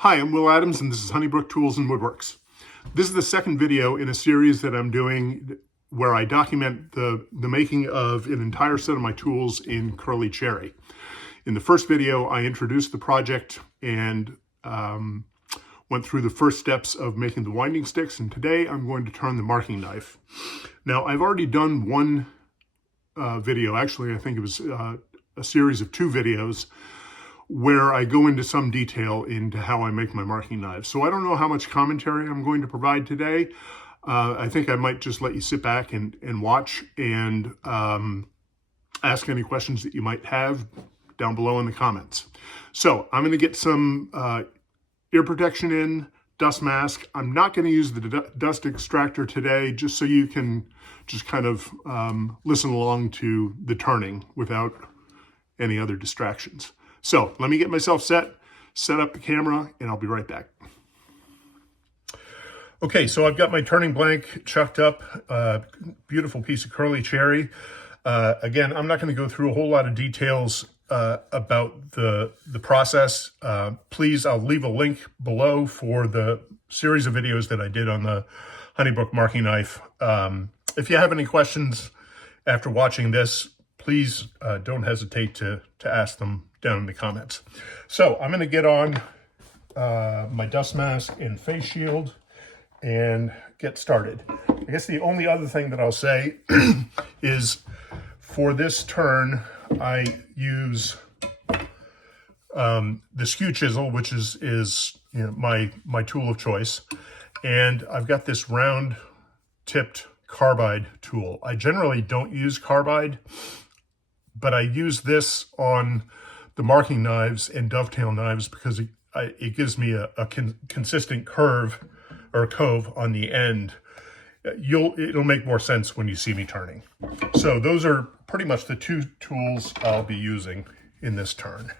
Hi, I'm Will Adams, and this is Honey Brook Tools and Woodworks. This is the second video in a series that I'm doing where I document the making of an entire set of my tools in Curly Cherry. In the first video, I introduced the project and went through the first steps of making the winding sticks, and today I'm going to turn the marking knife. Now, I've already done one video, actually I think it was a series of two videos, where I go into some detail into how I make my marking knives. So I don't know how much commentary I'm going to provide today. I think I might just let you sit back and watch and ask any questions that you might have down below in the comments. So I'm going to get some ear protection in, dust mask. I'm not going to use the dust extractor today, just so you can just kind of listen along to the turning without any other distractions. So let me get myself set up the camera, and I'll be right back. Okay, so I've got my turning blank chucked up, beautiful piece of Curly Cherry. Again, I'm not going to go through a whole lot of details about the process. Please, I'll leave a link below for the series of videos that I did on the Honey Brook Marking Knife. If you have any questions after watching this, please don't hesitate to ask them down in the comments. So I'm going to get on my dust mask and face shield and get started. I guess the only other thing that I'll say is for this turn, I use the skew chisel, which is you know, my tool of choice, and I've got this round tipped carbide tool. I generally don't use carbide, but I use this on the marking knives and dovetail knives because it gives me a consistent curve or cove on the end. It'll make more sense when you see me turning. So those are pretty much the two tools I'll be using in this turn.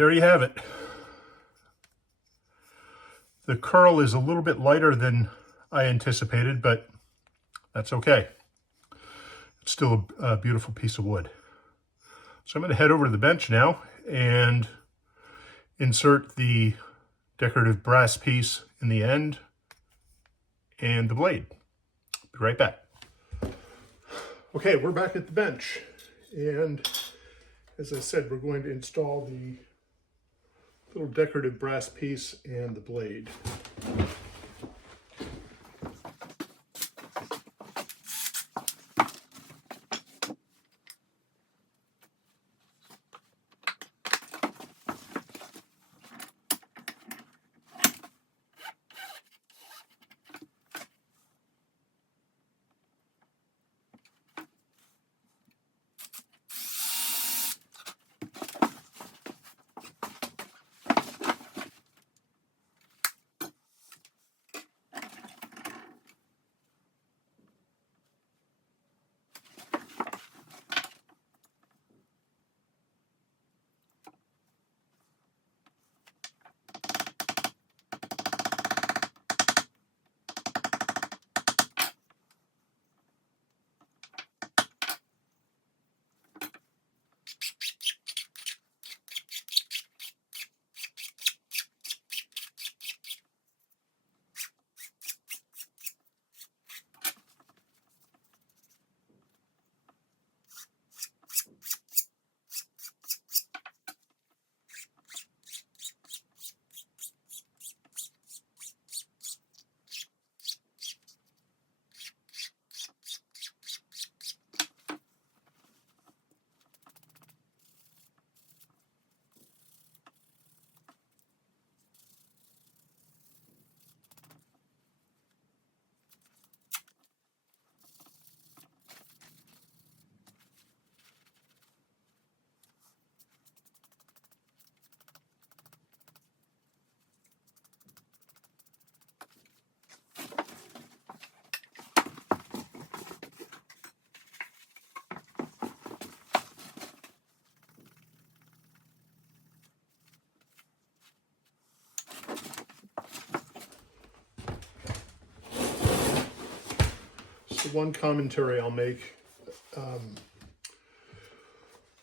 there you have it. The curl is a little bit lighter than I anticipated, but that's okay. It's still a beautiful piece of wood. So I'm going to head over to the bench now and insert the decorative brass piece in the end and the blade. Be right back. Okay, we're back at the bench, and as I said, we're going to install the little decorative brass piece and the blade. So one commentary I'll make,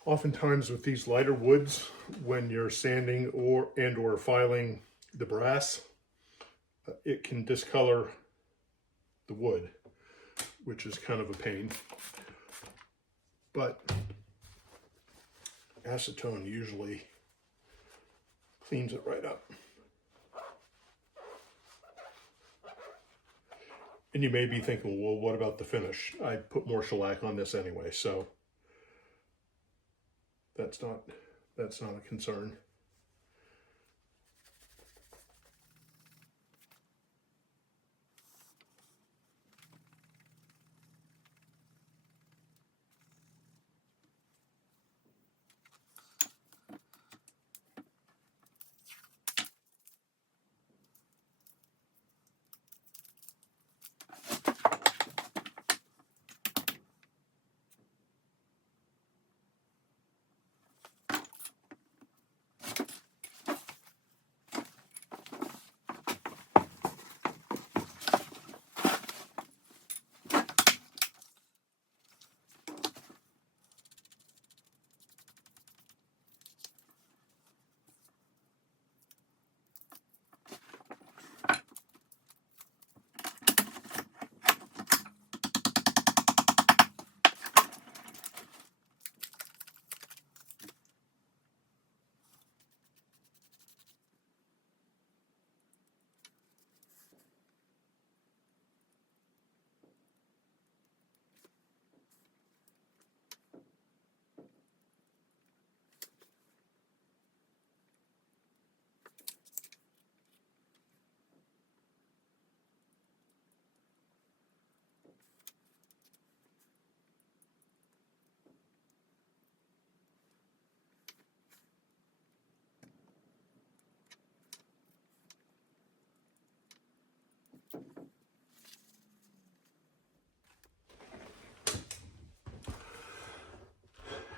oftentimes with these lighter woods, when you're sanding or filing the brass, it can discolor the wood, which is kind of a pain. But acetone usually cleans it right up. And you may be thinking, well, what about the finish? I put more shellac on this anyway, so that's not a concern.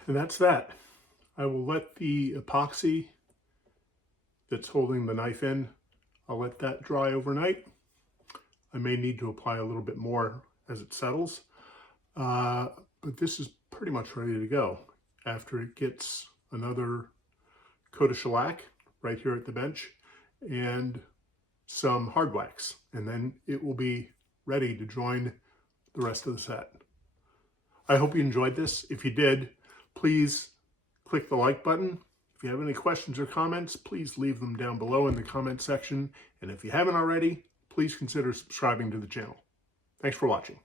And that's that. I will let the epoxy that's holding the knife in. I'll let that dry overnight. I may need to apply a little bit more as it settles, but this is pretty much ready to go after it gets another coat of shellac right here at the bench and some hard wax, and then it will be ready to join the rest of the set. I hope you enjoyed this. If you did, please click the like button. If you have any questions or comments, please leave them down below in the comment section. And if you haven't already, please consider subscribing to the channel. Thanks for watching.